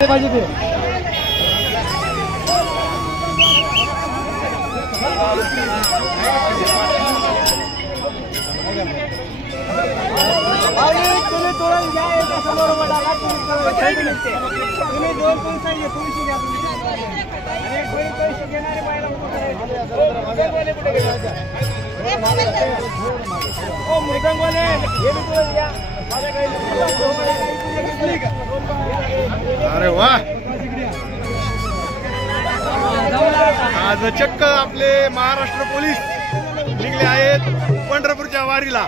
पाहिजे ते तुम्ही तोरण घ्या एका समोर टाका तुम्ही दोन पैसे घ्या तुम्ही घ्या आणि एक पैसे घेणारे पाहिला ओ मृदंगवाले हे बी तोरण घ्या अरे वाह आज चक्क आपले महाराष्ट्र पोलीस निघले आहेत पंढरपूरच्या वारीला।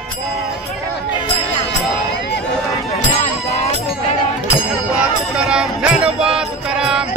ज्ञानोबा तुकाराम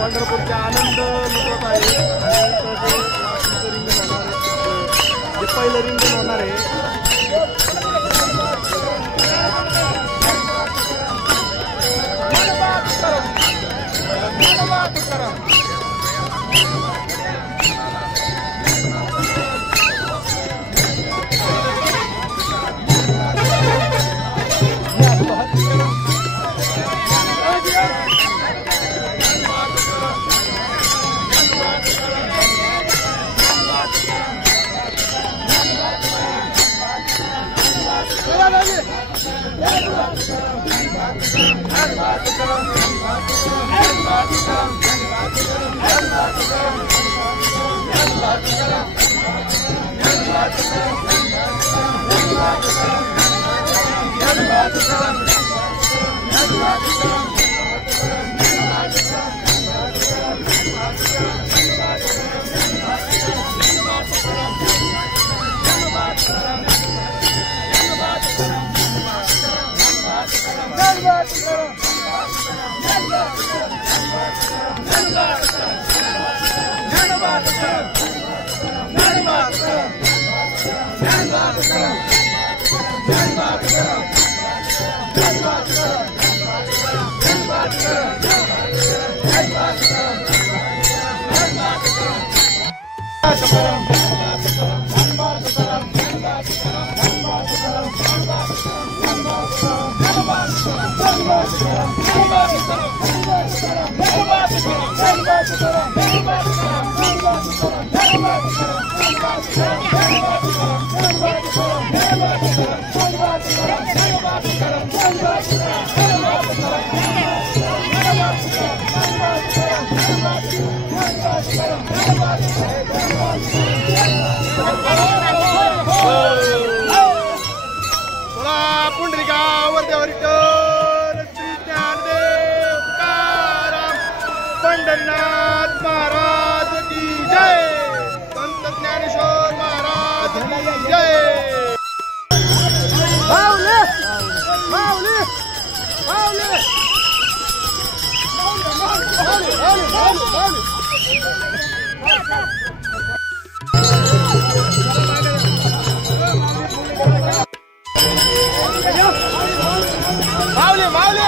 पंढरपूरचा आनंद लुटत आहे। जे पहिलं रिंगण होणार आहे पंढरीनाथ महाराज की जय, संत ज्ञानेश्वर महाराज की जय। माऊली माऊली माऊली माऊली माऊली